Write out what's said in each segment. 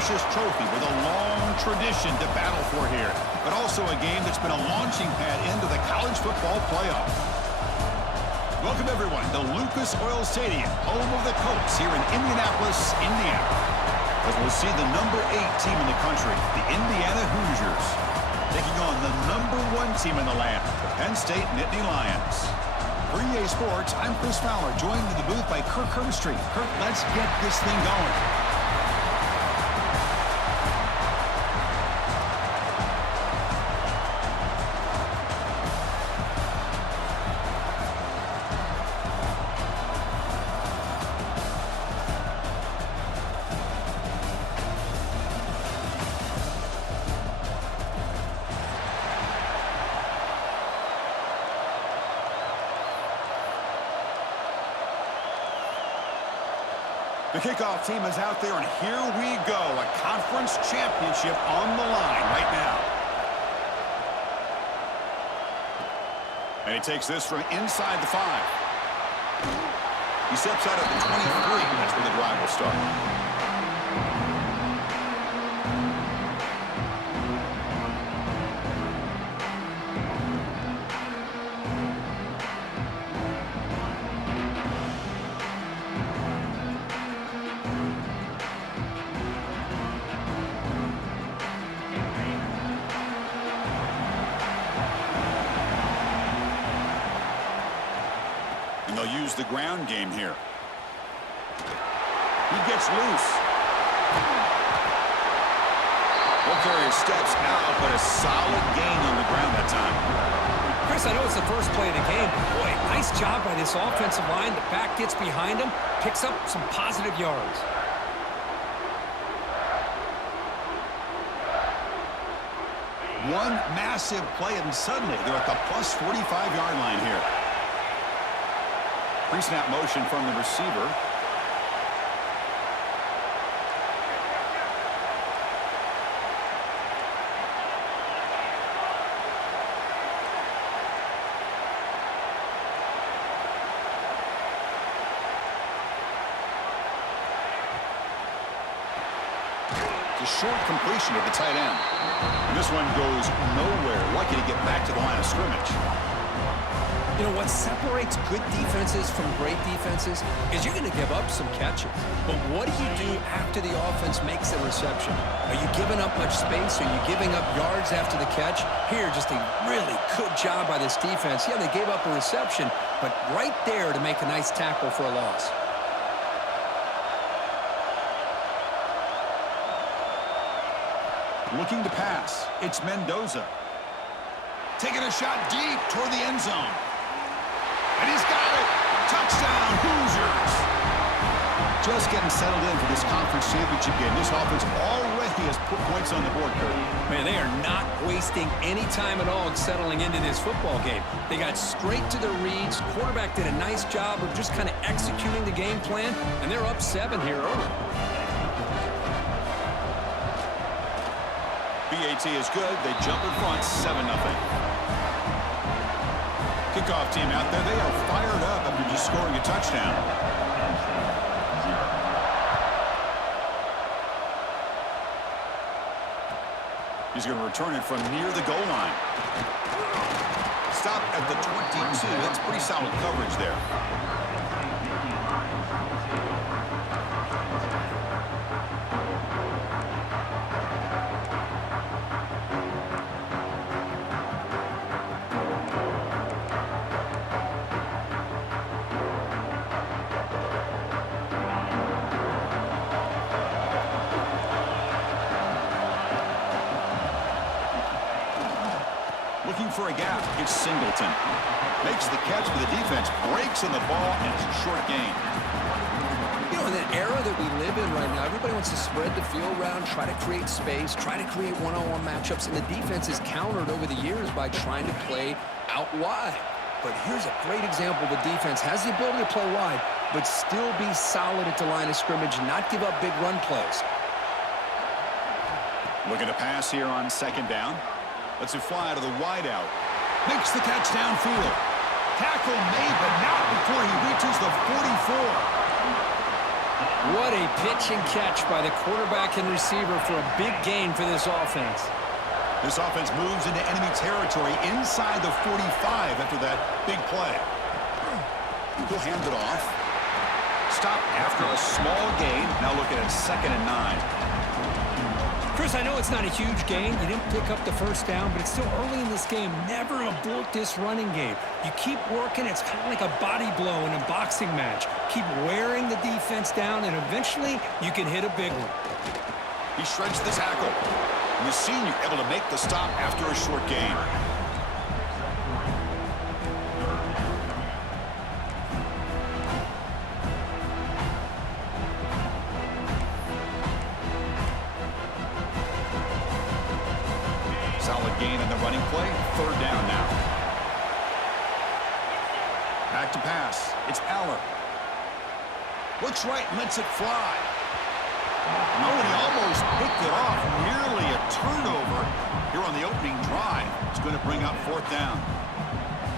precious trophy with a long tradition to battle for here, but also a game that's been a launching pad into the college football playoff. Welcome, everyone, to Lucas Oil Stadium, home of the Colts here in Indianapolis, Indiana. As we'll see the number 8 team in the country, the Indiana Hoosiers, taking on the number 1 team in the land, the Penn State Nittany Lions. For EA Sports, I'm Chris Fowler, joined in the booth by Kirk Herbstreit. Kirk, let's get this thing going. The kickoff team is out there, and here we go. A conference championship on the line right now. And he takes this from inside the 5. He steps out at the 23. That's where the drive will start. And they'll use the ground game here. He gets loose. Ball carrier steps out, but a solid gain on the ground that time. Chris, I know it's the first play of the game, but boy, nice job by this offensive line. The back gets behind him, picks up some positive yards. One massive play, and suddenly they're at the plus 45-yard line here. Pre-snap motion from the receiver. It's a short completion to the tight end. And this one goes nowhere. Lucky to get back to the line of scrimmage. You know, what separates good defenses from great defenses is you're going to give up some catches. But what do you do after the offense makes the reception? Are you giving up much space? Are you giving up yards after the catch? Here, just a really good job by this defense. Yeah, they gave up a reception, but right there to make a nice tackle for a loss. Looking to pass. It's Mendoza. Taking a shot deep toward the end zone. And he's got it. Touchdown, Hoosiers. Just getting settled in for this conference championship game. This offense already has put points on the board, Kurt. Man, they are not wasting any time at all in settling into this football game. They got straight to their reads. Quarterback did a nice job of just kind of executing the game plan, and they're up 7 here early. BAT is good. They jump in front, 7-0. Kickoff team out there. They are fired up after just scoring a touchdown. He's going to return it from near the goal line. Stop at the 22. That's pretty solid coverage there. Looking for a gap. It's Singleton. Makes the catch for the defense. Breaks in the ball, and it's a short gain. You know, in the era that we live in right now, everybody wants to spread the field around, try to create space, try to create one-on-one matchups, and the defense is countered over the years by trying to play out wide. But here's a great example. The defense has the ability to play wide, but still be solid at the line of scrimmage, not give up big run plays. Looking to pass here on 2nd down. Lets it fly to the wideout. Makes the catch downfield. Tackle made, but not before he reaches the 44. What a pitch and catch by the quarterback and receiver for a big gain for this offense. This offense moves into enemy territory inside the 45 after that big play. He'll hand it off. Stop after a small gain. Now looking at 2nd and 9. Chris, I know it's not a huge gain. You didn't pick up the first down, but it's still early in this game. Never abort this running game. You keep working. It's kind of like a body blow in a boxing match. Keep wearing the defense down, and eventually you can hit a big one. He shreds the tackle. And the senior able to make the stop after a short gain. Solid gain in the running play. 3rd down now. Back to pass. It's Aller. Looks right and lets it fly. No, and he almost picked it off. Nearly a turnover here on the opening drive. It's going to bring up 4th down.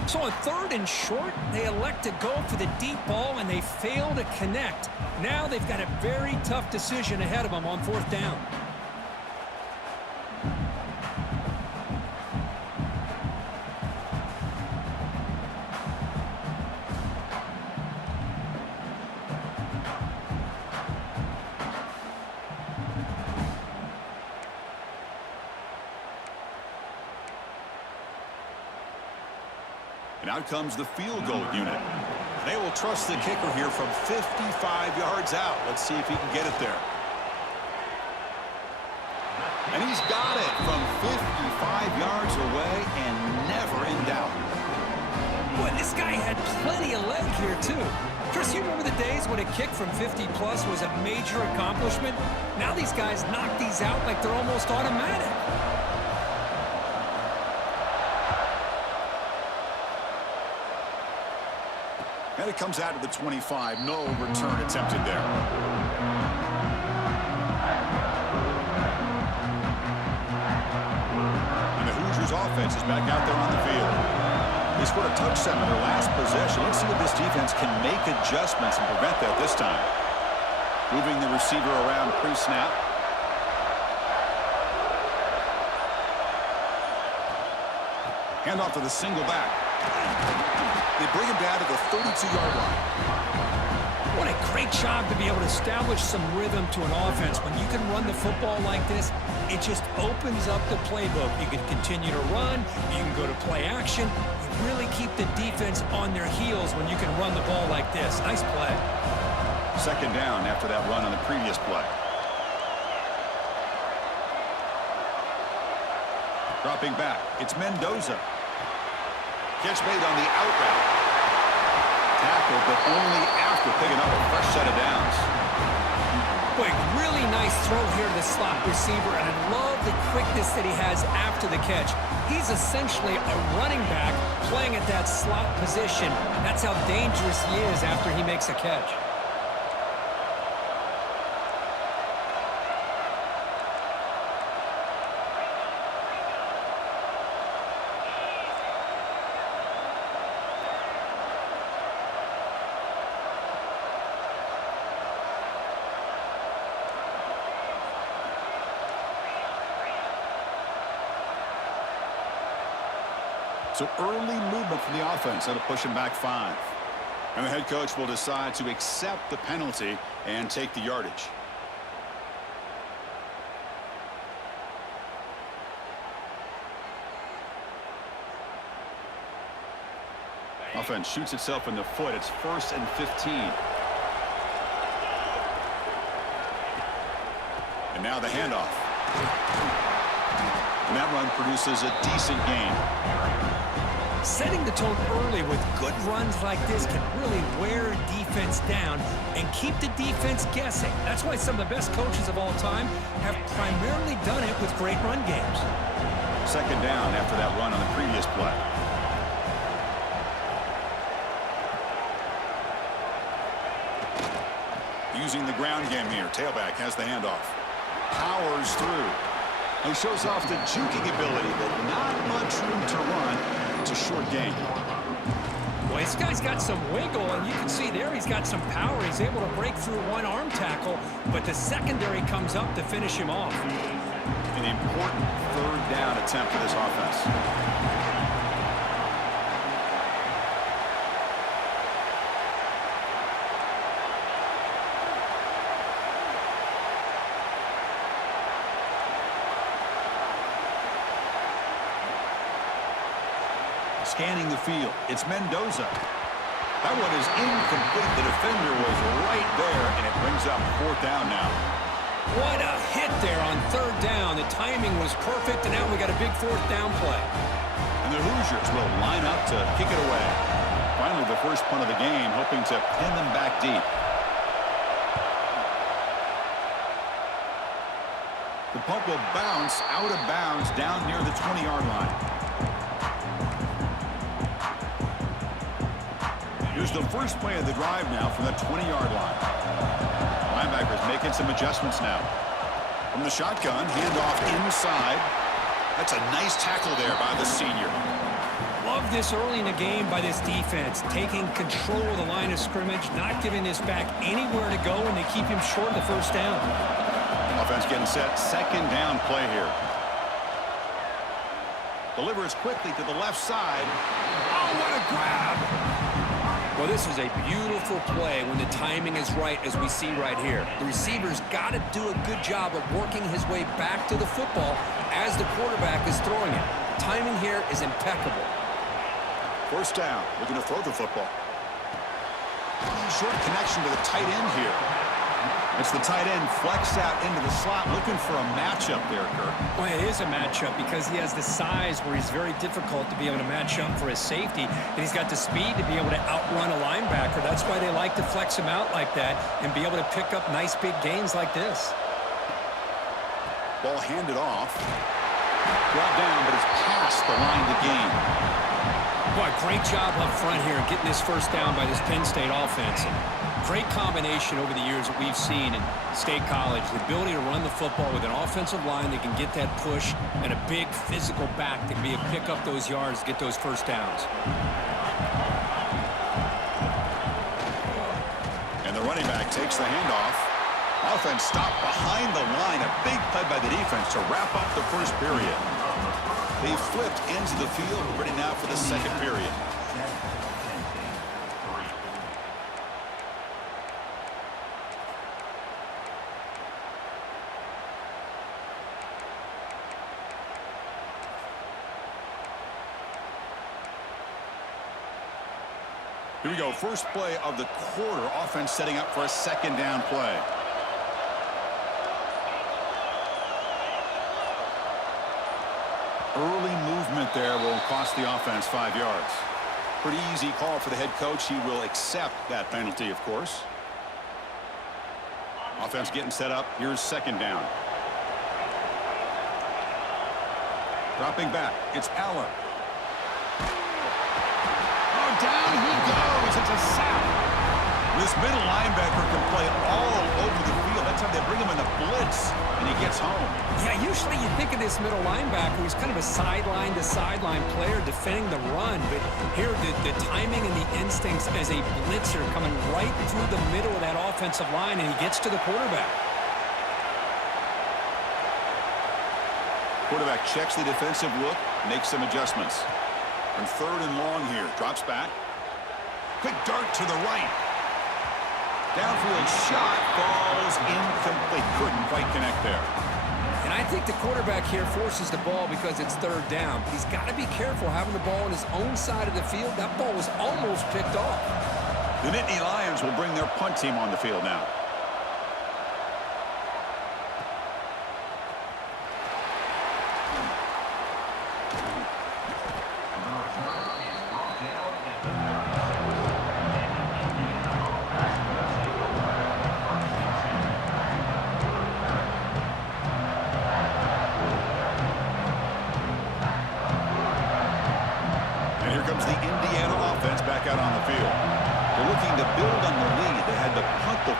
So on 3rd and short, they elect to go for the deep ball, and they fail to connect. Now they've got a very tough decision ahead of them on 4th down. And out comes the field goal unit. They will trust the kicker here from 55 yards out. Let's see if he can get it there. And he's got it from 55 yards away and never in doubt. Boy, this guy had plenty of leg here, too. Chris, you remember the days when a kick from 50-plus was a major accomplishment? Now these guys knock these out like they're almost automatic. And it comes out of the 25. No return attempted there. And the Hoosiers offense is back out there on the field. They scored a touchdown in their last possession. Let's see if this defense can make adjustments and prevent that this time. Moving the receiver around pre-snap. Handoff to the single back. They bring him down to the 32-yard line. What a great job to be able to establish some rhythm to an offense. When you can run the football like this, it just opens up the playbook. You can continue to run. You can go to play action. You really keep the defense on their heels when you can run the ball like this. Nice play. 2nd down after that run on the previous play. Dropping back, it's Mendoza. Catch made on the out route. Tackled, but only after picking up a fresh set of downs. Boy, really nice throw here to the slot receiver, and I love the quickness that he has after the catch. He's essentially a running back playing at that slot position. That's how dangerous he is after he makes a catch. So early movement from the offense that'll push him back 5. And the head coach will decide to accept the penalty and take the yardage. Offense shoots itself in the foot. It's 1st and 15. And now the handoff. And that run produces a decent gain. Setting the tone early with good runs like this can really wear defense down and keep the defense guessing. That's why some of the best coaches of all time have primarily done it with great run games. 2nd down after that run on the previous play. Using the ground game here. Tailback has the handoff. Powers through. He shows off the juking ability, but not much room to run. It's a short gain. Well, this guy's got some wiggle, and you can see there he's got some power. He's able to break through one arm tackle, but the secondary comes up to finish him off. An important third down attempt for this offense. Scanning the field, it's Mendoza. That one is incomplete. The defender was right there, and it brings up fourth down now. What a hit there on third down. The timing was perfect, and now we got a big fourth down play. And the Hoosiers will line up to kick it away. Finally, the first punt of the game, hoping to pin them back deep. The punt will bounce out of bounds down near the 20-yard line. Here's the first play of the drive now from the 20-yard line. Linebackers making some adjustments now. From the shotgun, handoff inside. That's a nice tackle there by the senior. Love this early in the game by this defense, taking control of the line of scrimmage, not giving this back anywhere to go, and they keep him short of the first down. Offense getting set, second down play here. Delivers quickly to the left side. Oh, what a grab! Well, this is a beautiful play when the timing is right, as we see right here. The receiver's got to do a good job of working his way back to the football as the quarterback is throwing it. Timing here is impeccable. First down. Looking to throw the football. Short connection to the tight end here. It's the tight end flexed out into the slot, looking for a matchup there, Kirk. Well, it is a matchup because he has the size where he's very difficult to be able to match up for his safety, and he's got the speed to be able to outrun a linebacker. That's why they like to flex him out like that and be able to pick up nice big gains like this. Ball handed off. Brought down, but it's past the line to gain. Boy, great job up front here getting this first down by this Penn State offense. And great combination over the years that we've seen in State College. The ability to run the football with an offensive line that can get that push and a big physical back to be able to pick up those yards, get those first downs. And the running back takes the handoff. Offense stopped behind the line. A big play by the defense to wrap up the first period. They flipped into the field, ready now for the second period. Here we go, first play of the quarter. Offense setting up for a second down play. Early movement there will cost the offense 5 yards. Pretty easy call for the head coach. He will accept that penalty, of course. Offense getting set up. Here's second down. Dropping back. It's Allen. Oh, down he goes. It's a sack. This middle linebacker can play all over the field. That's how they bring him in the blitz, and he gets home. Yeah, usually you think of this middle linebacker who's kind of a sideline-to-sideline player defending the run, but here the timing and the instincts as a blitzer coming right through the middle of that offensive line, and he gets to the quarterback. Quarterback checks the defensive look, makes some adjustments. On third and long here, drops back. Quick dart to the right. Downfield shot falls incomplete. Couldn't quite connect there. And I think the quarterback here forces the ball because it's third down. But he's got to be careful having the ball on his own side of the field. That ball was almost picked off. The Nittany Lions will bring their punt team on the field now.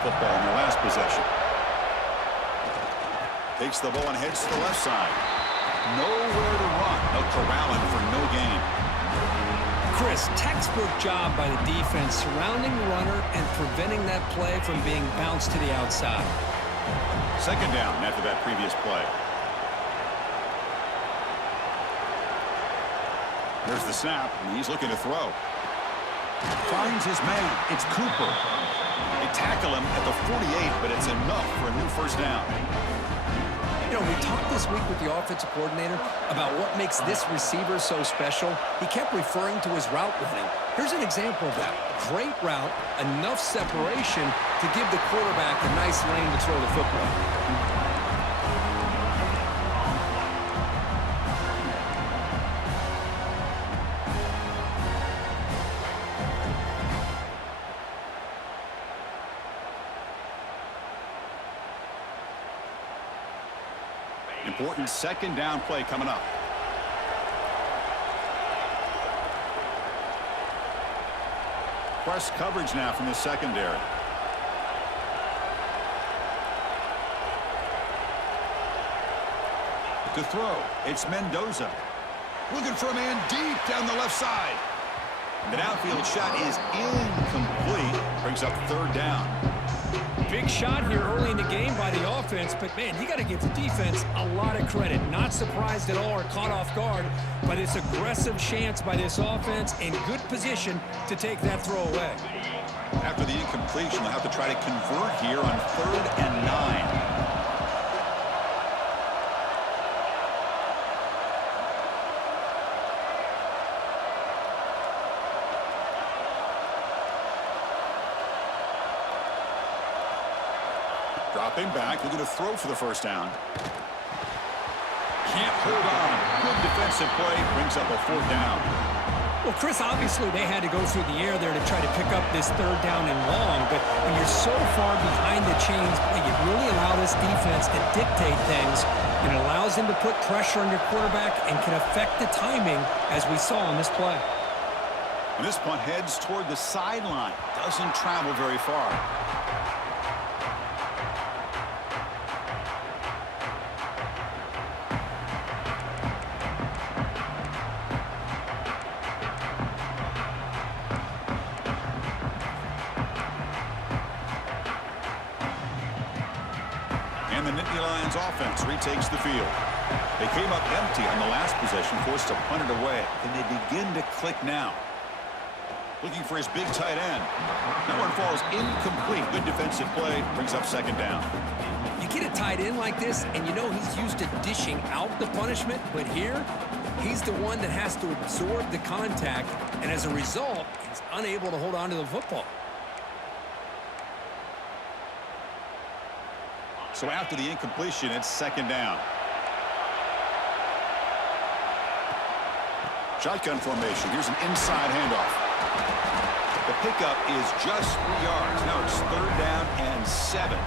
Football in their last possession. Takes the ball and heads to the left side. Nowhere to run. They'll corral him for no gain. Chris, textbook job by the defense surrounding the runner and preventing that play from being bounced to the outside. Second down after that previous play. There's the snap, and he's looking to throw. Finds his man. It's Cooper. They tackle him at the 48, but it's enough for a new first down. You know, we talked this week with the offensive coordinator about what makes this receiver so special. He kept referring to his route running. Here's an example of that. Great route, enough separation to give the quarterback a nice lane to throw the football. Important second down play coming up. Press coverage now from the secondary. To throw, it's Mendoza. Looking for a man deep down the left side. The downfield shot is incomplete. Brings up third down. Big shot here early in the game by the offense, but man, you got to give the defense a lot of credit. Not surprised at all or caught off guard, but it's aggressive chance by this offense in good position to take that throw away. After the incompletion, they'll have to try to convert here on 3rd and 9. Dropping back, looking to throw for the first down. Can't hold on. Good defensive play, brings up a 4th down. Well, Chris, obviously they had to go through the air there to try to pick up this 3rd down and long, but when you're so far behind the chains, you really allow this defense to dictate things, and it allows them to put pressure on your quarterback and can affect the timing, as we saw on this play. And this punt heads toward the sideline. Doesn't travel very far. And the Nittany Lions offense retakes the field. They came up empty on the last possession, forced to punt it away. And they begin to click now. Looking for his big tight end. That one falls incomplete. Good defensive play. Brings up 2nd down. You get a tight end like this, and you know he's used to dishing out the punishment, but here, he's the one that has to absorb the contact, and as a result, he's unable to hold on to the football. So after the incompletion, it's 2nd down. Shotgun formation. Here's an inside handoff. The pickup is just 3 yards. Now it's 3rd down and 7.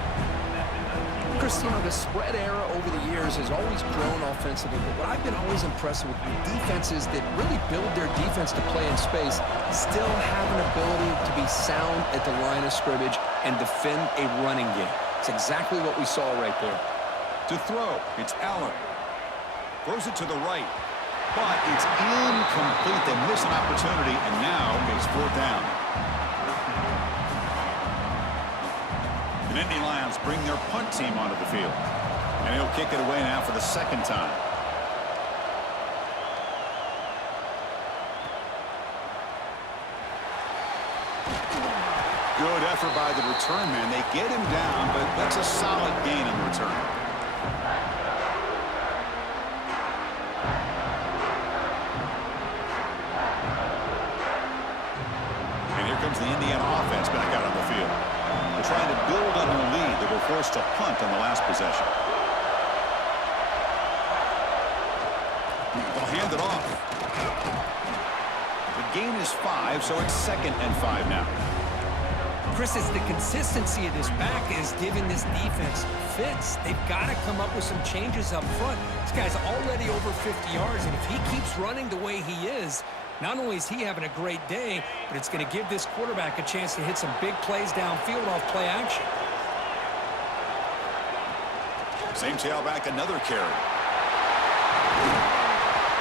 Chris, you know, the spread era over the years has always grown offensively, but what I've been always impressed with defenses that really build their defense to play in space still have an ability to be sound at the line of scrimmage and defend a running game. It's exactly what we saw right there. To throw, it's Allen. Throws it to the right, but it's incomplete. They miss an opportunity, and now it's 4th down. The Nittany Lions bring their punt team onto the field, and he'll kick it away now for the 2nd time. Good effort by the return man. They get him down, but that's a solid gain on the return. And here comes the Indiana offense back out on the field. They're trying to build on their lead. They were forced to punt on the last possession. They'll hand it off. The gain is 5, so it's 2nd and 5 now. Chris, it's the consistency of this back is giving this defense fits. They've got to come up with some changes up front. This guy's already over 50 yards, and if he keeps running the way he is, not only is he having a great day, but it's going to give this quarterback a chance to hit some big plays downfield off play action. Same tailback, another carry.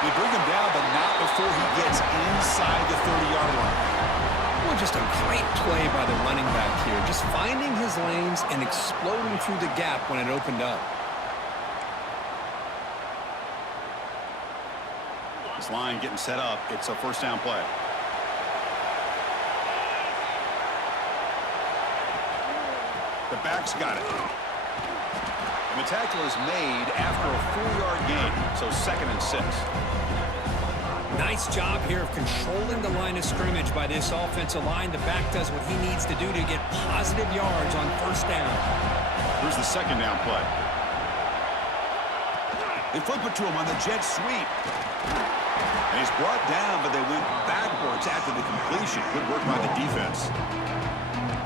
They bring him down, but not before he gets inside the 30-yard line. Well, just a great play by the running back here. Just finding his lanes and exploding through the gap when it opened up. This line getting set up. It's a first down play. The back's got it. And the tackle is made after a 4-yard gain, so 2nd and 6. Nice job here of controlling the line of scrimmage by this offensive line. The back does what he needs to do to get positive yards on first down. Here's the 2nd down play. They flip it to him on the jet sweep. And he's brought down, but they went backwards after the completion. Good work by the defense.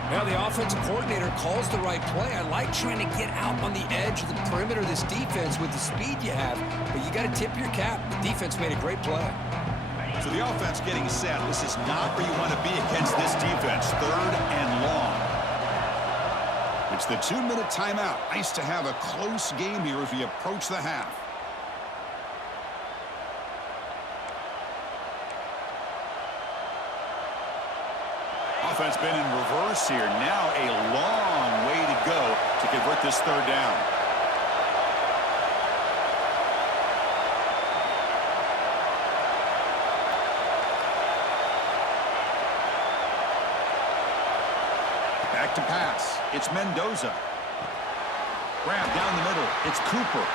Well, the offensive coordinator calls the right play. I like trying to get out on the edge of the perimeter of this defense with the speed you have, but you got to tip your cap. The defense made a great play. So the offense getting set. This is not where you want to be against this defense. 3rd and long. It's the 2-minute timeout. Nice to have a close game here as we approach the half. Offense been in reverse here. Now a long way to go to convert this 3rd down. Back to pass. It's Mendoza. Grab down the middle. It's Cooper.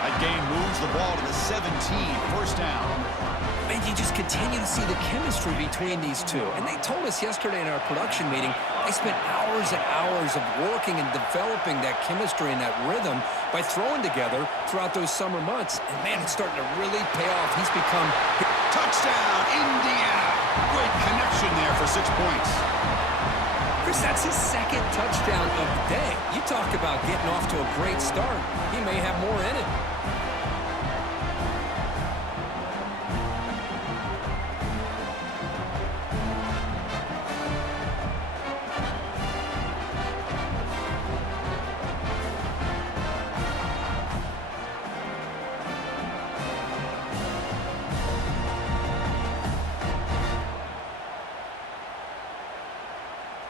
That gain moves the ball to the 17. First down. And you just continue to see the chemistry between these two. And they told us yesterday in our production meeting, they spent hours and hours of working and developing that chemistry and that rhythm by throwing together throughout those summer months. And, man, it's starting to really pay off. He's become... Touchdown, Indiana. Great connection there for 6 points. Chris, that's his 2nd touchdown of the day. You talk about getting off to a great start. He may have more in it.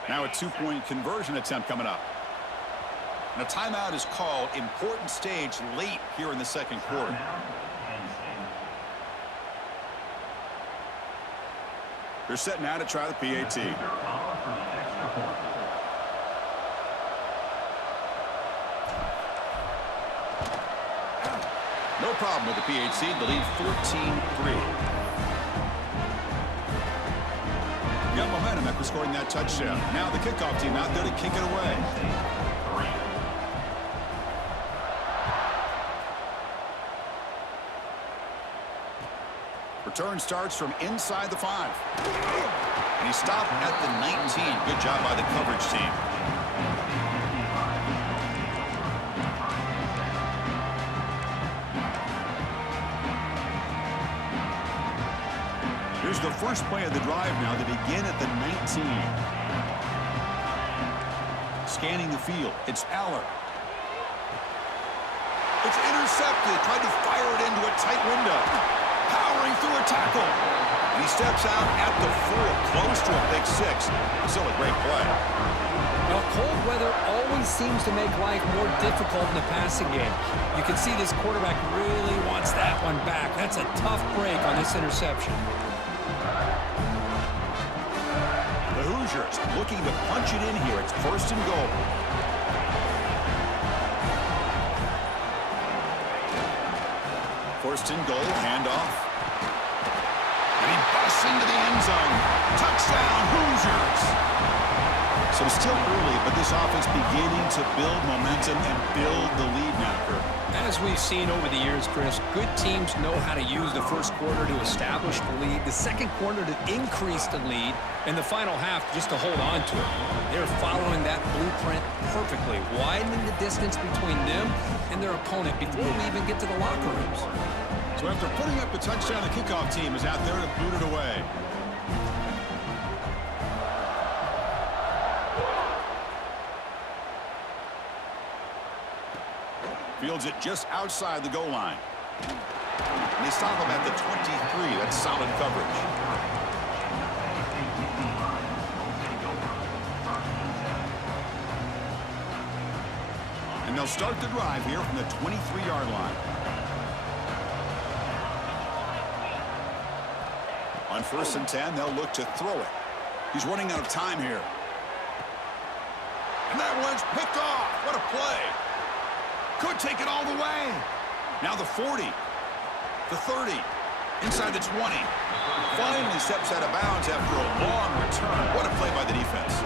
Now a 2-point conversion attempt coming up. And a timeout is called. Important stage late here in the 2nd quarter. They're set now to try the PAT. No problem with the PAT. The lead 14-3. Got momentum after scoring that touchdown. Now the kickoff team out there to kick it away. Return starts from inside the 5. And he stopped at the 19. Good job by the coverage team. Here's the first play of the drive now. They begin at the 19. Scanning the field. It's Aller. It's intercepted. Tried to fire it into a tight window. Powering through a tackle. And he steps out at the 4. Close to a big 6. Still a great play. Well, cold weather always seems to make life more difficult in the passing game. You can see this quarterback really wants that one back. That's a tough break on this interception. The Hoosiers looking to punch it in here. It's 1st and goal. First and goal, handoff. And he busts into the end zone. Touchdown, Hoosiers! So still early, but this offense beginning to build momentum and build the lead now, Kirk. As we've seen over the years, Chris, good teams know how to use the first quarter to establish the lead, the second quarter to increase the lead, and the final half just to hold on to it. They're following that blueprint perfectly, widening the distance between them and their opponent before we even get to the locker rooms. So after putting up the touchdown, the kickoff team is out there to boot it away. Fields it just outside the goal line. And they stop him at the 23. That's solid coverage. And they'll start the drive here from the 23-yard line. On 1st and 10, they'll look to throw it. He's running out of time here. And that one's picked off. What a play. Could take it all the way. Now the 40. The 30. Inside the 20. Finally steps out of bounds after a long return. What a play by the defense.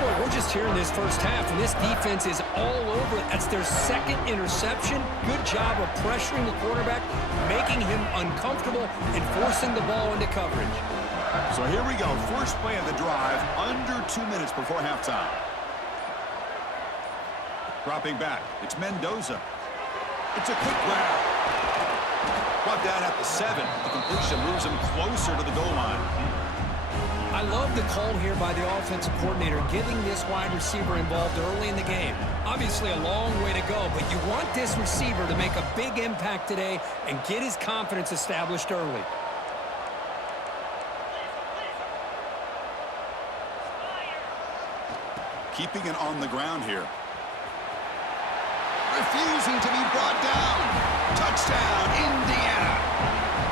Boy, we're just here in this first half, and this defense is all over it. That's their second interception. Good job of pressuring the quarterback, making him uncomfortable, and forcing the ball into coverage. So here we go. First play of the drive, under 2 minutes before halftime. Dropping back. It's Mendoza. It's a quick grab. Brought down at the 7. The completion moves him closer to the goal line. I love the call here by the offensive coordinator, getting this wide receiver involved early in the game. Obviously a long way to go, but you want this receiver to make a big impact today and get his confidence established early. Keeping it on the ground here. Refusing to be brought down. Touchdown, Indiana.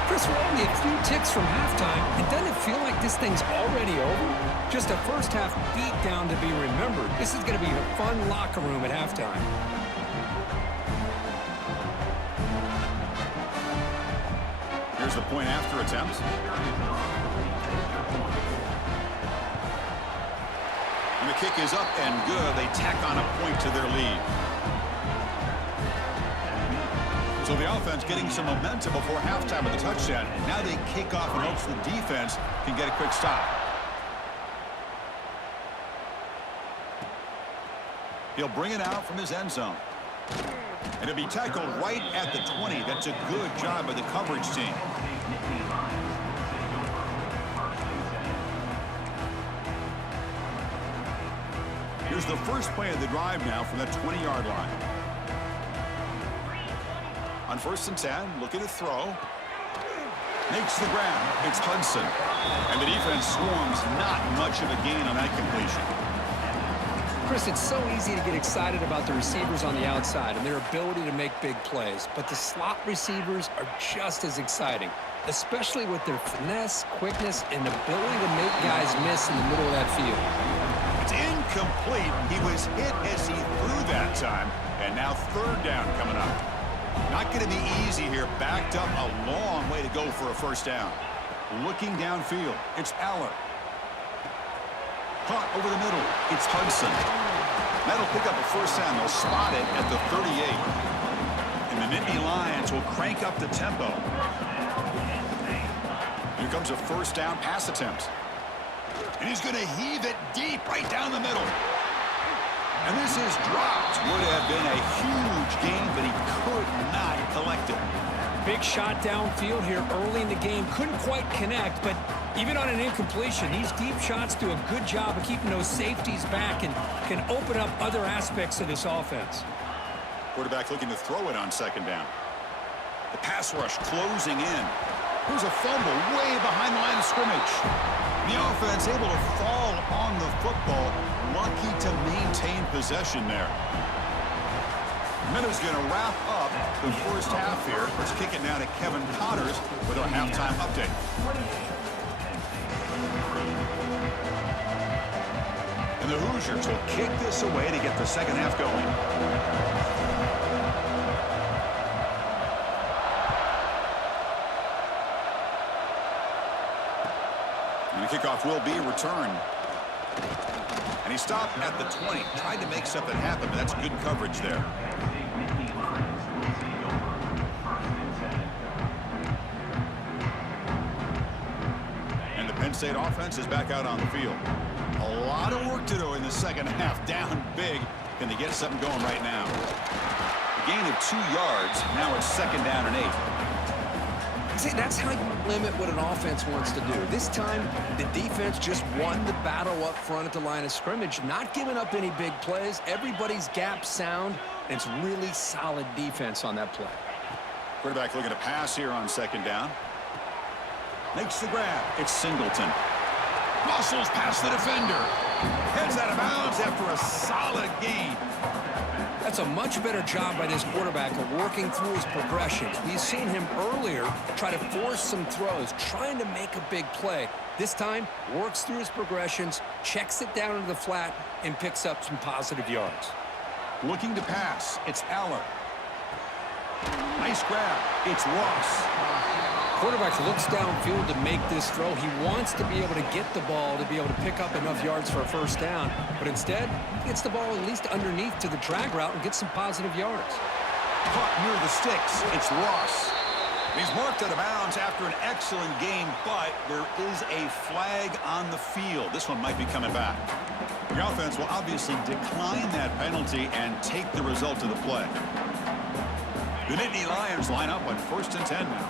Chris, we're only a few ticks from halftime, and doesn't it feel like this thing's already over? Just a first half beatdown to be remembered. This is going to be a fun locker room at halftime. Here's the point after attempt. And the kick is up and good. They tack on a point to their lead. So the offense getting some momentum before halftime with the touchdown. Now they kick off in hopes the defense can get a quick stop. He'll bring it out from his end zone. And it'll be tackled right at the 20. That's a good job by the coverage team. Here's the first play of the drive now from the 20-yard line. On 1st and 10, looking to throw. Makes the grab. It's Hudson. And the defense swarms. Not much of a gain on that completion. Chris, it's so easy to get excited about the receivers on the outside and their ability to make big plays. But the slot receivers are just as exciting, especially with their finesse, quickness, and ability to make guys miss in the middle of that field. It's incomplete. He was hit as he threw that time. And now 3rd down coming up. Not going to be easy here. Backed up a long way to go for a first down. Looking downfield, it's Aller. Caught over the middle, it's Hudson. That'll pick up a first down. They'll spot it at the 38. And the Nittany Lions will crank up the tempo. Here comes a first down pass attempt. And he's going to heave it deep right down the middle. And this is dropped. Would have been a huge gain, but he could not collect it. Big shot downfield here early in the game. Couldn't quite connect, but even on an incompletion, these deep shots do a good job of keeping those safeties back and can open up other aspects of this offense. Quarterback looking to throw it on 2nd down. The pass rush closing in. There's a fumble way behind the line of scrimmage. The offense able to fall on the football. Lucky to maintain possession there. Meadow's going to wrap up the first half here. Let's kick it now to Kevin Connors with our halftime update. And the Hoosiers will kick this away to get the second half going. And the kickoff will be returned. And he stopped at the 20, tried to make something happen, but that's good coverage there. And the Penn State offense is back out on the field. A lot of work to do in the second half. Down big. Can they get something going right now? A gain of 2 yards. Now it's 2nd down and 8. See, that's how you limit what an offense wants to do. This time, the defense just won the battle up front at the line of scrimmage, not giving up any big plays. Everybody's gap sound, and it's really solid defense on that play. Quarterback looking to pass here on second down. Makes the grab. It's Singleton. Muscles past the defender. Heads out of bounds after a solid gain. That's a much better job by this quarterback of working through his progressions. We've seen him earlier try to force some throws, trying to make a big play. This time, works through his progressions, checks it down into the flat, and picks up some positive yards. Looking to pass. It's Aller. Nice grab. It's Ross. Quarterback looks downfield to make this throw. He wants to be able to get the ball to be able to pick up enough yards for a first down. But instead, he gets the ball at least underneath to the drag route and gets some positive yards. Caught near the sticks. It's Ross. He's marked out of bounds after an excellent game, but there is a flag on the field. This one might be coming back. The offense will obviously decline that penalty and take the result of the play. The Nittany Lions line up on 1st and 10 now.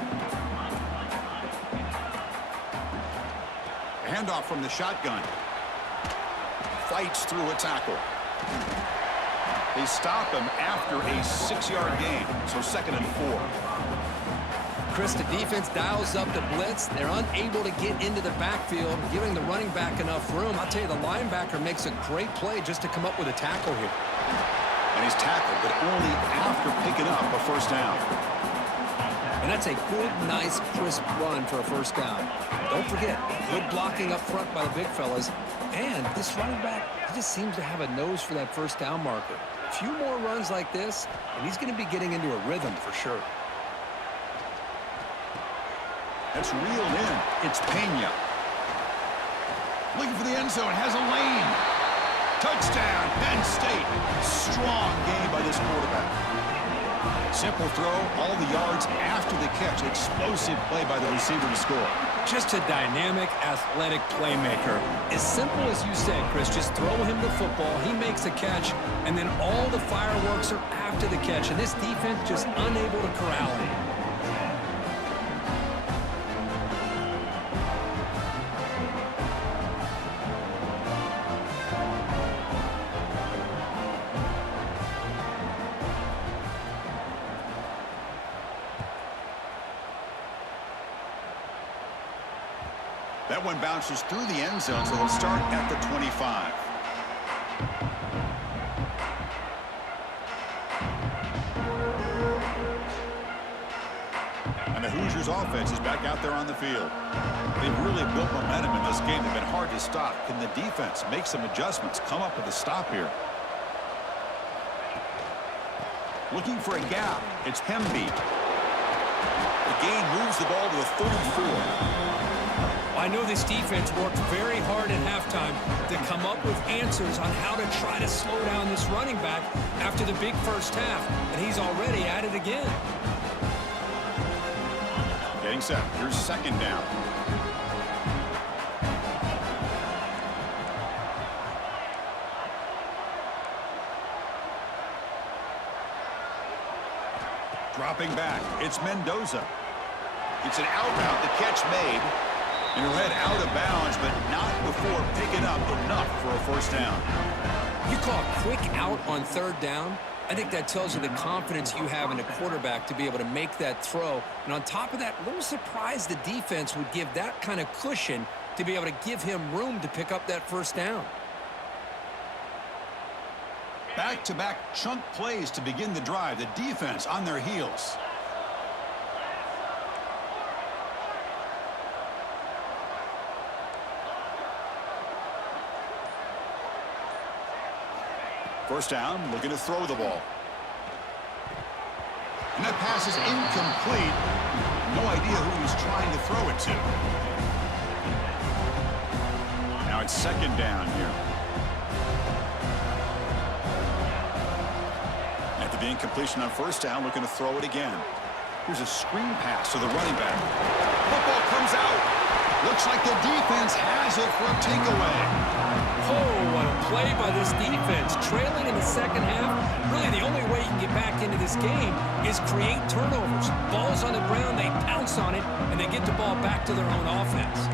Handoff from the shotgun. Fights through a tackle. They stop him after a 6-yard gain, so 2nd and 4. Chris, the defense dials up the blitz. They're unable to get into the backfield, giving the running back enough room. I'll tell you, the linebacker makes a great play just to come up with a tackle here. And he's tackled, but only after picking up a first down. And that's a good, nice, crisp run for a first down. Don't forget, good blocking up front by the big fellas. And this running back, he just seems to have a nose for that first down marker. A few more runs like this, and he's going to be getting into a rhythm for sure. That's reeled in. It's Pena. Looking for the end zone. Has a lane. Touchdown, Penn State. Strong game by this quarterback. Simple throw, all the yards after the catch. Explosive play by the receiver to score. Just a dynamic, athletic playmaker. As simple as you said, Chris, just throw him the football, he makes a catch, and then all the fireworks are after the catch. And this defense just unable to corral him. That one bounces through the end zone, so they'll start at the 25. And the Hoosiers offense is back out there on the field. They've really built momentum in this game. They've been hard to stop. Can the defense make some adjustments, come up with a stop here? Looking for a gap. It's Hemby. The gain moves the ball to the 34. I know this defense worked very hard at halftime to come up with answers on how to try to slow down this running back after the big first half, and he's already at it again. Getting set. Here's 2nd down. Dropping back. It's Mendoza. It's an out route. The catch made. And he'll head out of bounds, but not before picking up enough for a first down. You call a quick out on 3rd down. I think that tells you the confidence you have in a quarterback to be able to make that throw. And on top of that, a little surprised the defense would give that kind of cushion to be able to give him room to pick up that first down. Back-to-back chunk plays to begin the drive. The defense on their heels. First down, looking to throw the ball. And that pass is incomplete. No idea who he's trying to throw it to. Now it's 2nd down here. After the incompletion on first down, looking to throw it again. Here's a screen pass to the running back. Football comes out. Looks like the defense has it for a takeaway. Oh, what a play by this defense. Trailing in the second half, really the only way you can get back into this game is create turnovers. Ball's on the ground, they pounce on it, and they get the ball back to their own offense.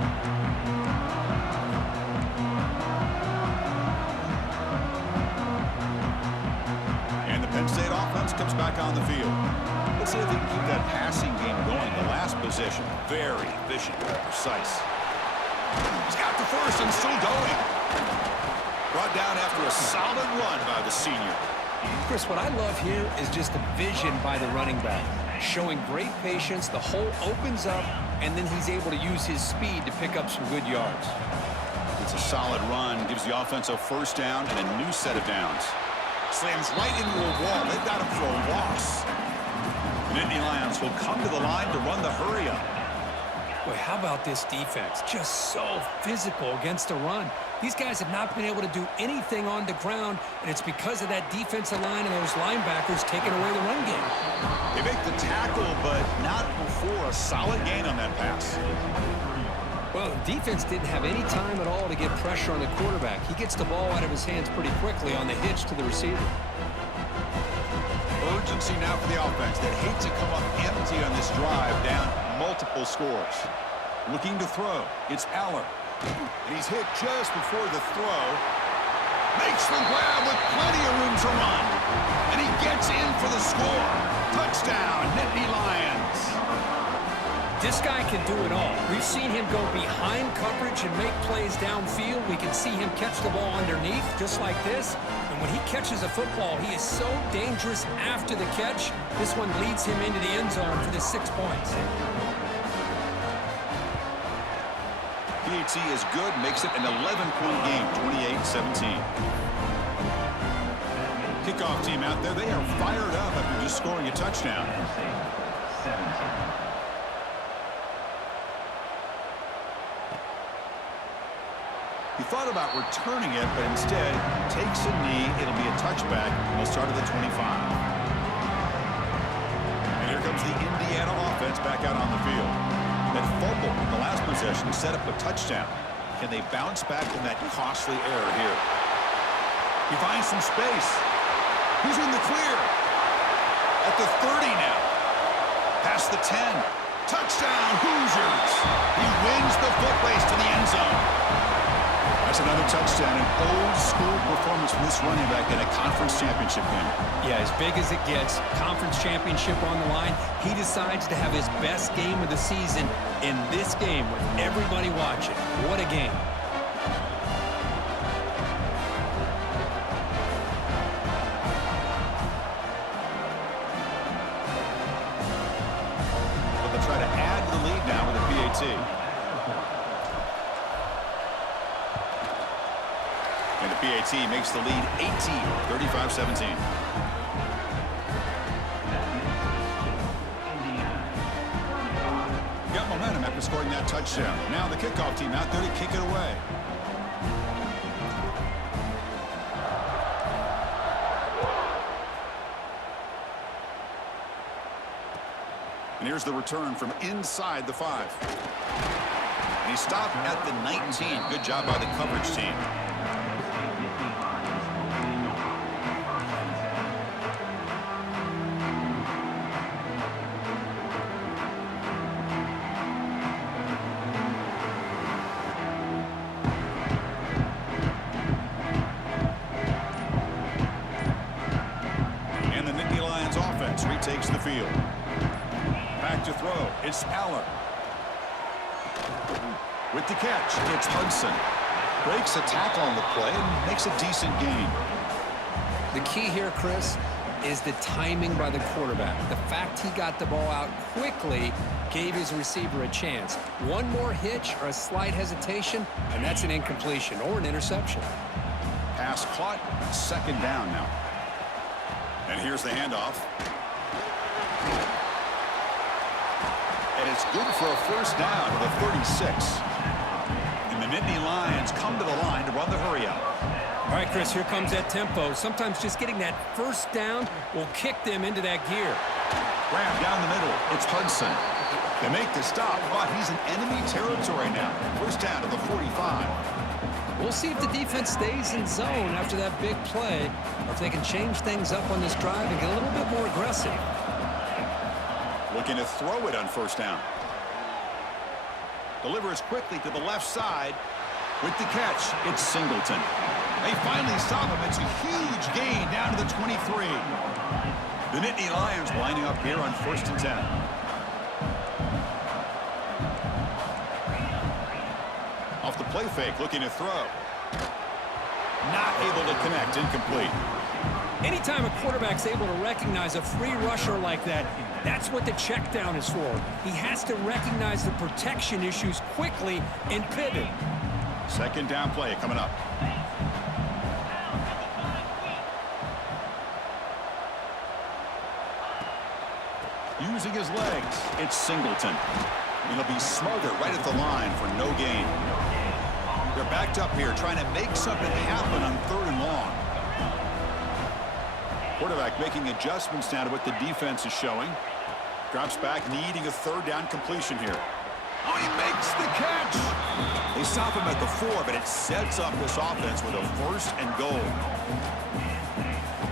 And the Penn State offense comes back on the field. Let's see if they can keep that passing game going. The last possession, very efficient and precise. He's got the first and still going. Brought down after a solid run by the senior. Chris, what I love here is just the vision by the running back. Showing great patience, the hole opens up, and then he's able to use his speed to pick up some good yards. It's a solid run, gives the offense a first down and a new set of downs. Slams right into a wall. They've got him for a loss. The Nittany Lions will come to the line to run the hurry up. Boy, how about this defense? Just so physical against the run. These guys have not been able to do anything on the ground, and it's because of that defensive line and those linebackers taking away the run game. They make the tackle, but not before a solid gain on that pass. Well, the defense didn't have any time at all to get pressure on the quarterback. He gets the ball out of his hands pretty quickly on the hitch to the receiver. Urgency now for the offense that hate to come up empty on this drive, down multiple scores. Looking to throw. It's Aller. And he's hit just before the throw. Makes the grab with plenty of room to run. And he gets in for the score. Touchdown, Nittany Lions. This guy can do it all. We've seen him go behind coverage and make plays downfield. We can see him catch the ball underneath, just like this. And when he catches a football, he is so dangerous after the catch. This one leads him into the end zone for the 6 points. PAT is good, makes it an 11-point game, 28-17. Kickoff team out there, they are fired up after just scoring a touchdown. He thought about returning it, but instead takes a knee. It'll be a touchback, and he'll start at the 25. And here comes the Indiana offense back out on the field. That fumble in the last possession set up a touchdown. Can they bounce back from that costly error here? He finds some space. He's in the clear. At the 30 now. Past the 10. Touchdown, Hoosiers. He wins the foot race to the end zone. That's another touchdown, an old-school performance from this running back in a conference championship game. Yeah, as big as it gets, conference championship on the line, he decides to have his best game of the season in this game with everybody watching. What a game. But they'll try to add to the lead now with a PAT. And the PAT makes the lead 18, 35-17. Got momentum after scoring that touchdown. Now the kickoff team out there to kick it away. And here's the return from inside the 5. And he stopped at the 19. Good job by the coverage team. And the Nittany Lions offense retakes the field. Back to throw. It's Aller. With the catch, it's Hudson. Breaks a tackle on the play and makes a decent gain. The key here, Chris, is the timing by the quarterback. The fact he got the ball out quickly gave his receiver a chance. One more hitch or a slight hesitation, and that's an incompletion or an interception. Pass caught, second down now. And here's the handoff. And it's good for a first down to the 36. And the Nittany Lions come to the line to run the hurry out. All right, Chris, here comes that tempo. Sometimes just getting that first down will kick them into that gear. Grab down the middle. It's Hudson. They make the stop, but he's in enemy territory now. First down to the 45. We'll see if the defense stays in zone after that big play, or if they can change things up on this drive and get a little bit more aggressive. Looking to throw it on first down. Delivers quickly to the left side. With the catch, it's Singleton. They finally stop him. It's a huge gain down to the 23. The Nittany Lions lining up here on 1st and 10. Off the play fake, looking to throw. Not able to connect, incomplete. Anytime a quarterback's able to recognize a free rusher like that, that's what the check down is for. He has to recognize the protection issues quickly and pivot. 2nd down play coming up. Using his legs, it's Singleton. He'll be smothered right at the line for no gain. They're backed up here trying to make something happen on 3rd and long. Quarterback making adjustments now to what the defense is showing. Drops back, needing a 3rd down completion here. Oh, he makes the catch! They stop him at the 4, but it sets up this offense with a 1st and goal.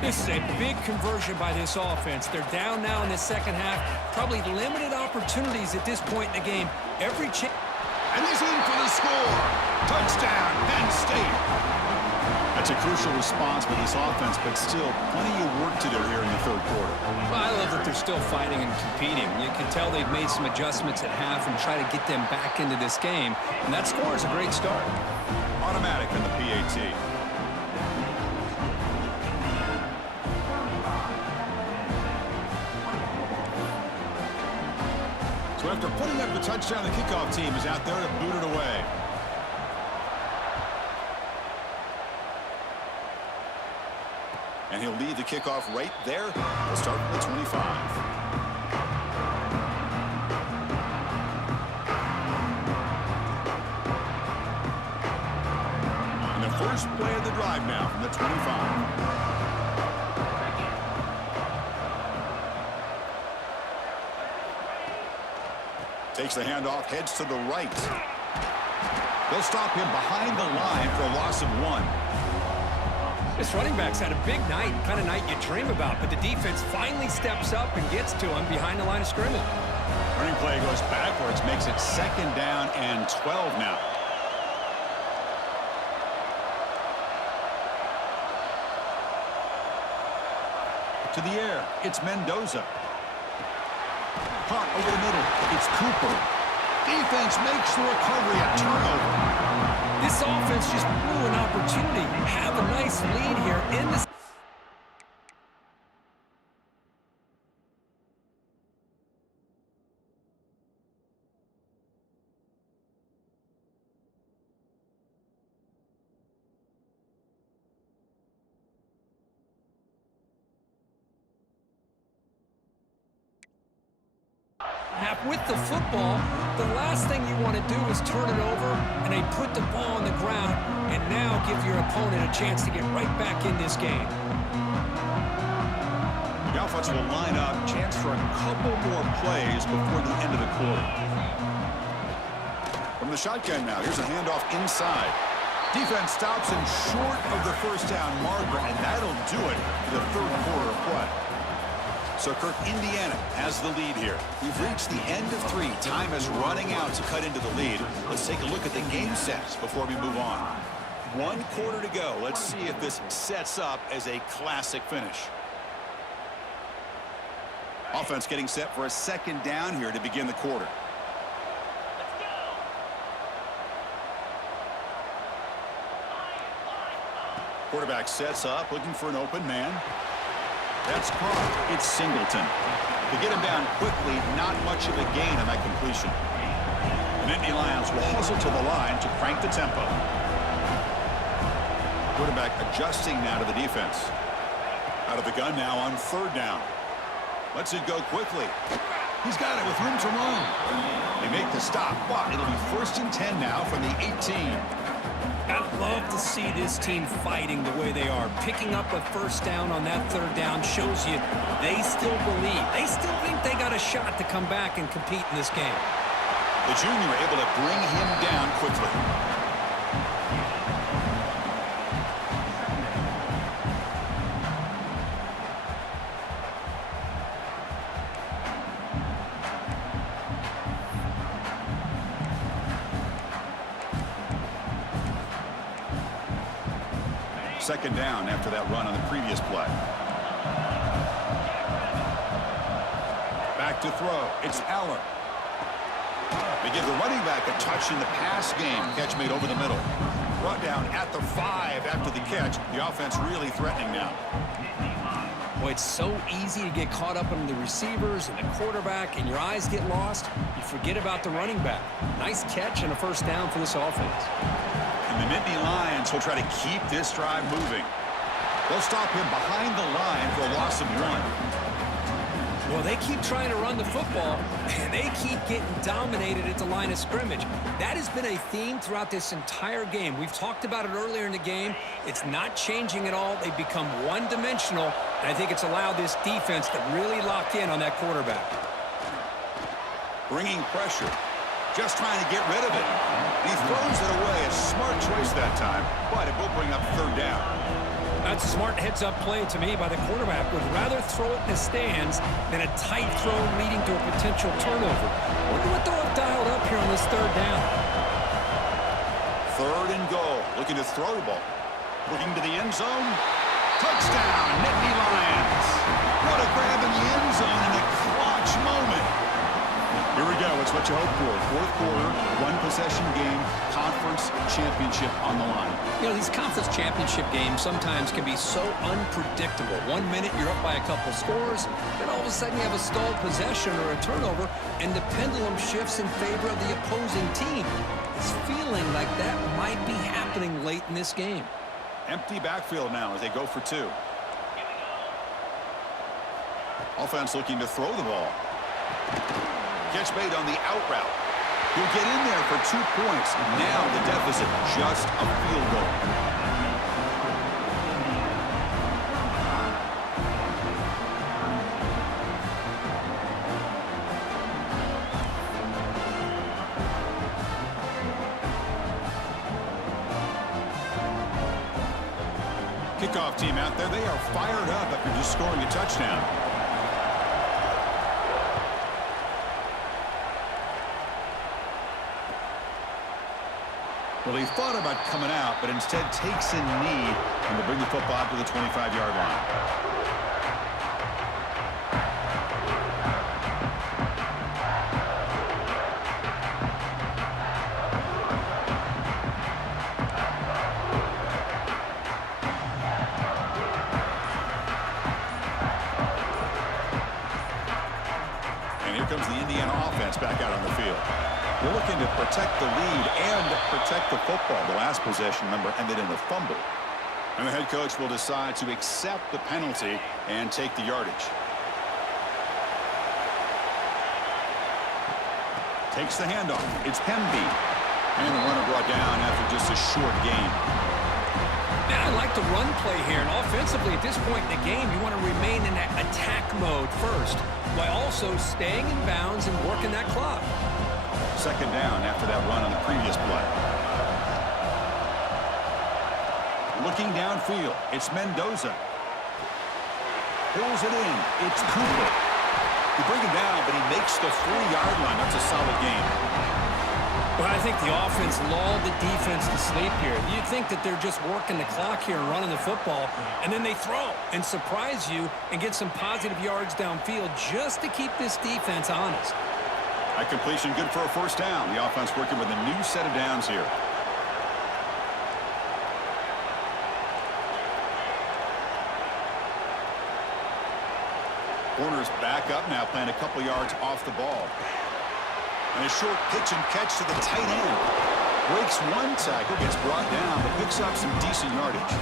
This is a big conversion by this offense. They're down now in the 2nd half. Probably limited opportunities at this point in the game. Every chance. And he's in for the score. Touchdown, Penn State. That's a crucial response for this offense, but still plenty of work to do here in the 3rd quarter. Well, I love that they're still fighting and competing. You can tell they've made some adjustments at half and try to get them back into this game. And that score is a great start. Automatic in the PAT. So after putting up the touchdown, the kickoff team is out there to boot it away. And he'll lead the kickoff right there. We'll start from the 25. And the first play of the drive now from the 25. Takes the handoff, heads to the right. They'll stop him behind the line for a loss of 1. This running back's had a big night, kind of night you dream about, but the defense finally steps up and gets to him behind the line of scrimmage. Running play goes backwards, makes it 2nd down and 12 now. To the air, it's Mendoza. Caught over the middle, it's Cooper. Defense makes the recovery, a turnover. This offense just blew an opportunity. Have a nice lead here in the... With the football, the last thing you want to do is turn it over, and they put the ball on the ground, and now give your opponent a chance to get right back in this game. The offense will line up, chance for a couple more plays before the end of the quarter. From the shotgun now, here's a handoff inside. Defense stops him short of the 1st down marker, and that'll do it for the 3rd quarter of play. So, Kirk, Indiana has the lead here. We've reached the end of 3. Time is running out to cut into the lead. Let's take a look at the game sets before we move on. 1 quarter to go. Let's see if this sets up as a classic finish. Offense getting set for a 2nd down here to begin the quarter. Quarterback sets up, looking for an open man. That's caught. It's Singleton. To get him down quickly, not much of a gain on that completion. The Nittany Lions will hustle to the line to crank the tempo. Quarterback adjusting now to the defense. Out of the gun now on 3rd down. Lets it go quickly. He's got it with room to run. They make the stop, but it'll be 1st and 10 now from the 18. I'd love to see this team fighting the way they are. Picking up a 1st down on that 3rd down shows you they still believe. They still think they got a shot to come back and compete in this game. The junior able to bring him down quickly. Second down after that run on the previous play. back to throw. It's Allen. They give the running back a touch in the pass game. Catch made over the middle. Brought down at the 5 after the catch. The offense really threatening now. Boy, it's so easy to get caught up in the receivers and the quarterback, and your eyes get lost. You forget about the running back. Nice catch and a first down for this offense. And the Nittany Lions will try to keep this drive moving. They'll stop him behind the line for a loss of 1. Well, they keep trying to run the football, and they keep getting dominated at the line of scrimmage. That has been a theme throughout this entire game. We've talked about it earlier in the game. It's not changing at all. They've become one-dimensional, and I think it's allowed this defense to really lock in on that quarterback. Bringing pressure. Just trying to get rid of it. He throws it away. A smart choice that time, but it will bring up third down. That's a smart heads-up play to me by the quarterback. Would rather throw it in the stands than a tight throw leading to a potential turnover. Wonder what they'll have dialed up here on this third down. Third and goal. Looking to throw the ball. Looking to the end zone. Touchdown, Nittany Lions. What a grab in the end zone in a clutch moment. Here we go. It's what you hope for. Fourth quarter, one-possession game, conference championship on the line. You know, these conference championship games sometimes can be so unpredictable. 1 minute you're up by a couple scores, then all of a sudden you have a stalled possession or a turnover, and the pendulum shifts in favor of the opposing team. It's feeling like that might be happening late in this game. Empty backfield now as they go for 2. Offense looking to throw the ball. Catch made on the out route. He'll get in there for 2 points. Now the deficit just a field goal. Kickoff team out there. They are fired up after just scoring a touchdown. Well, he thought about coming out, but instead takes a knee and will bring the football to the 25-yard line. And here comes the Indiana offense back out on the field. They're looking to protect the lead and protect the football. The last possession, remember, ended in a fumble. And the head coach will decide to accept the penalty and take the yardage. Takes the handoff. It's Penn St. And the runner brought down after just a short gain. Man, I like the run play here. And offensively, at this point in the game, you want to remain in that attack mode first, while also staying in bounds and working that clock. Second down after that run on the previous play. Looking downfield, it's Mendoza. Pulls it in. It's Cooper. He brings it down, but he makes the 4-yard line. That's a solid game. Well, I think the offense lulled the defense to sleep here. You think that they're just working the clock here and running the football, and then they throw and surprise you and get some positive yards downfield just to keep this defense honest. That completion good for a first down. The offense working with a new set of downs here. Corner's back up now, playing a couple yards off the ball. And a short pitch and catch to the tight end. Breaks one tackle, gets brought down, but picks up some decent yardage.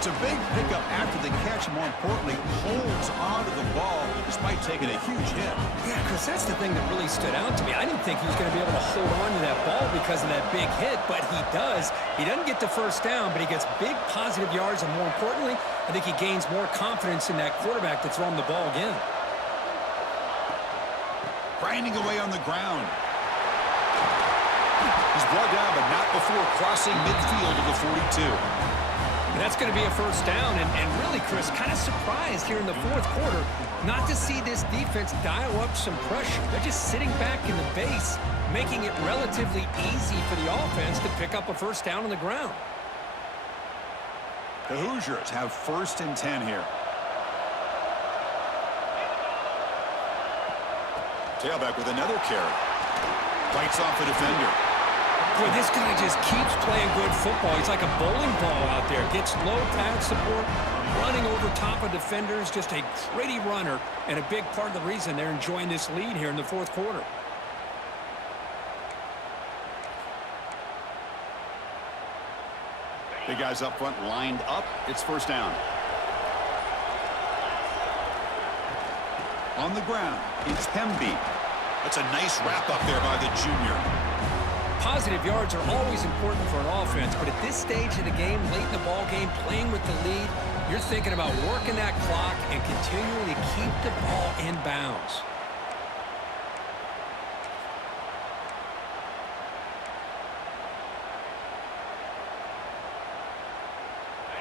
It's a big pickup after the catch, more importantly, holds onto the ball despite taking a huge hit. Yeah, Chris, that's the thing that really stood out to me. I didn't think he was going to be able to hold on to that ball because of that big hit, but he does. He doesn't get the first down, but he gets big positive yards, and more importantly, I think he gains more confidence in that quarterback to throw him the ball again. Grinding away on the ground. He's brought down, but not before crossing midfield to the 42. And that's going to be a first down, and really, Chris, kind of surprised here in the fourth quarter not to see this defense dial up some pressure. They're just sitting back in the base, making it relatively easy for the offense to pick up a first down on the ground. The Hoosiers have 1st and 10 here. Tailback with another carry. Fights off the defender. Boy, this guy just keeps playing good football. He's like a bowling ball out there. Gets low pad support, running over top of defenders. Just a gritty runner, and a big part of the reason they're enjoying this lead here in the fourth quarter. The guys up front lined up. It's first down. On the ground, it's Hemby. That's a nice wrap up there by the junior. Positive yards are always important for an offense, but at this stage of the game, late in the ball game, playing with the lead, you're thinking about working that clock and continuing to keep the ball in bounds.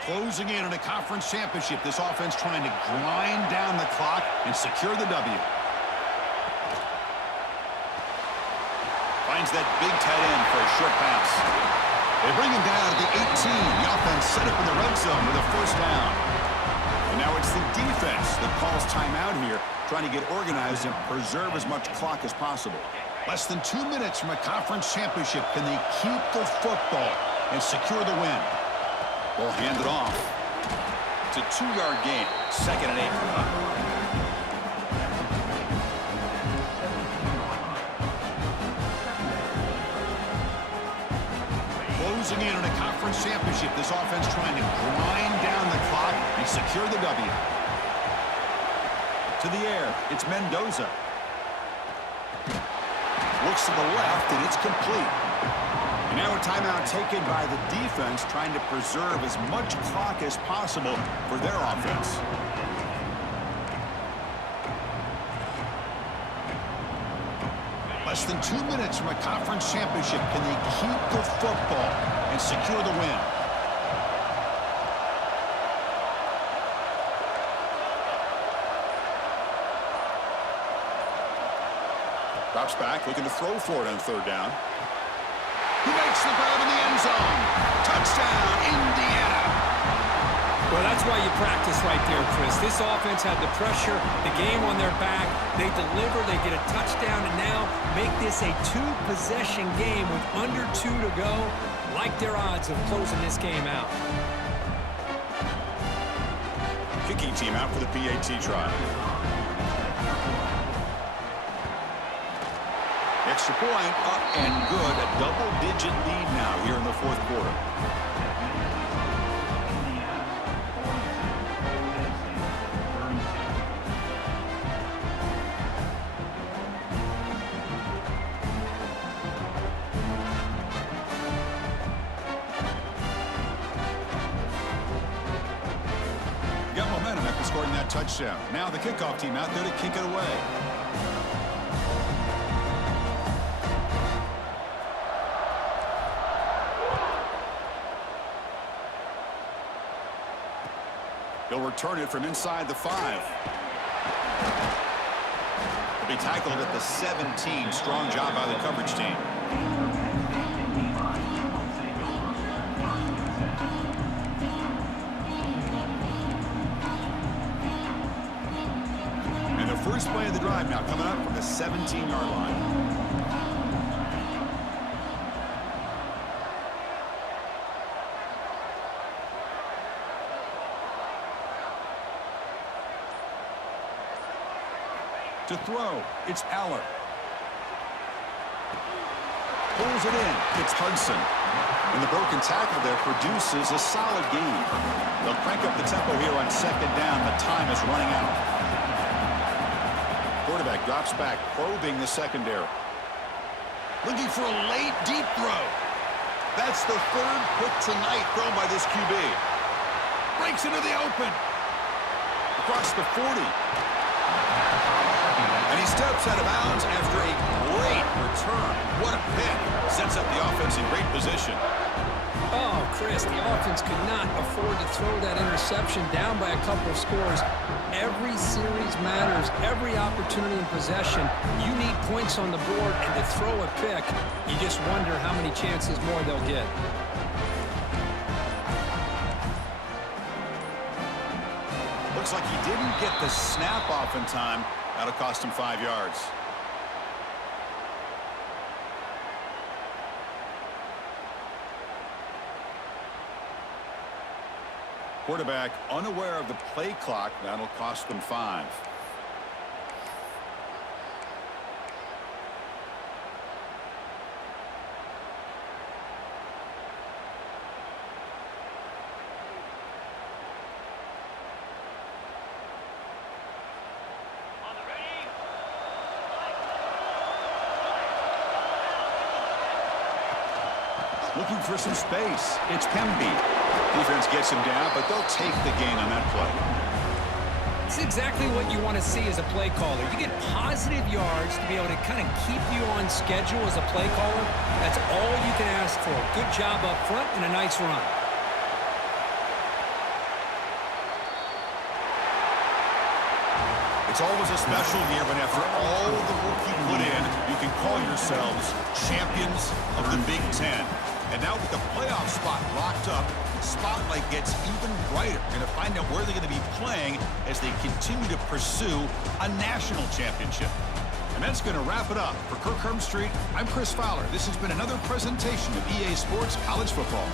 Closing in on a conference championship, this offense trying to grind down the clock and secure the W. Finds that big tight end for a short pass. They bring him down at the 18. The offense set up in the red zone with a first down. And now it's the defense that calls timeout here, trying to get organized and preserve as much clock as possible. Less than 2 minutes from a conference championship. Can they keep the football and secure the win? Ball handed off. It's a 2-yard gain. 2nd and 8. Closing in on a conference championship, this offense trying to grind down the clock and secure the W. To the air, it's Mendoza. Looks to the left, and it's complete. And now a timeout taken by the defense, trying to preserve as much clock as possible for their offense. Less than 2 minutes from a conference championship. Can they keep the football and secure the win? Drops back, looking to throw for it on 3rd down. He makes the grab in the end zone. Touchdown, Indiana. Well, that's why you practice right there, Chris. This offense had the pressure, the game on their back. They deliver, they get a touchdown, and now make this a 2-possession game with under 2 to go. Like their odds of closing this game out. Kicking team out for the PAT try. Extra point, up and good. A double-digit lead now here in the 4th quarter. Got momentum after scoring that touchdown. Now the kickoff team out there to kick it away. He'll return it from inside the 5. He'll be tackled at the 17. Strong job by the coverage team. And the first play of the drive now coming up from the 17-yard line. To throw, it's Aller. Pulls it in, it's Hudson. And the broken tackle there produces a solid gain. They'll crank up the tempo here on 2nd down. The time is running out. Quarterback drops back, probing the secondary. Looking for a late, deep throw. That's the 3rd pick tonight thrown by this QB. Breaks into the open. Across the 40. And he steps out of bounds after a great return. What a pick. Sets up the offense in great position. Oh, Chris, the offense could not afford to throw that interception down by a couple of scores. Every series matters. Every opportunity in possession. You need points on the board, and to throw a pick, you just wonder how many chances more they'll get. Looks like he didn't get the snap off in time. That'll cost him 5 yards. Quarterback unaware of the play clock. That'll cost them 5. Looking for some space. It's Penn St. Defense gets him down, but they'll take the gain on that play. It's exactly what you want to see as a play caller. You get positive yards to be able to kind of keep you on schedule as a play caller. That's all you can ask for. Good job up front and a nice run. It's always a special year when after all the work you put in, you can call yourselves champions of the Big Ten. And now with the playoff spot locked up, the spotlight gets even brighter. We're going to find out where they're going to be playing as they continue to pursue a national championship. And that's going to wrap it up. For Kirk Street, I'm Chris Fowler. This has been another presentation of EA Sports College Football.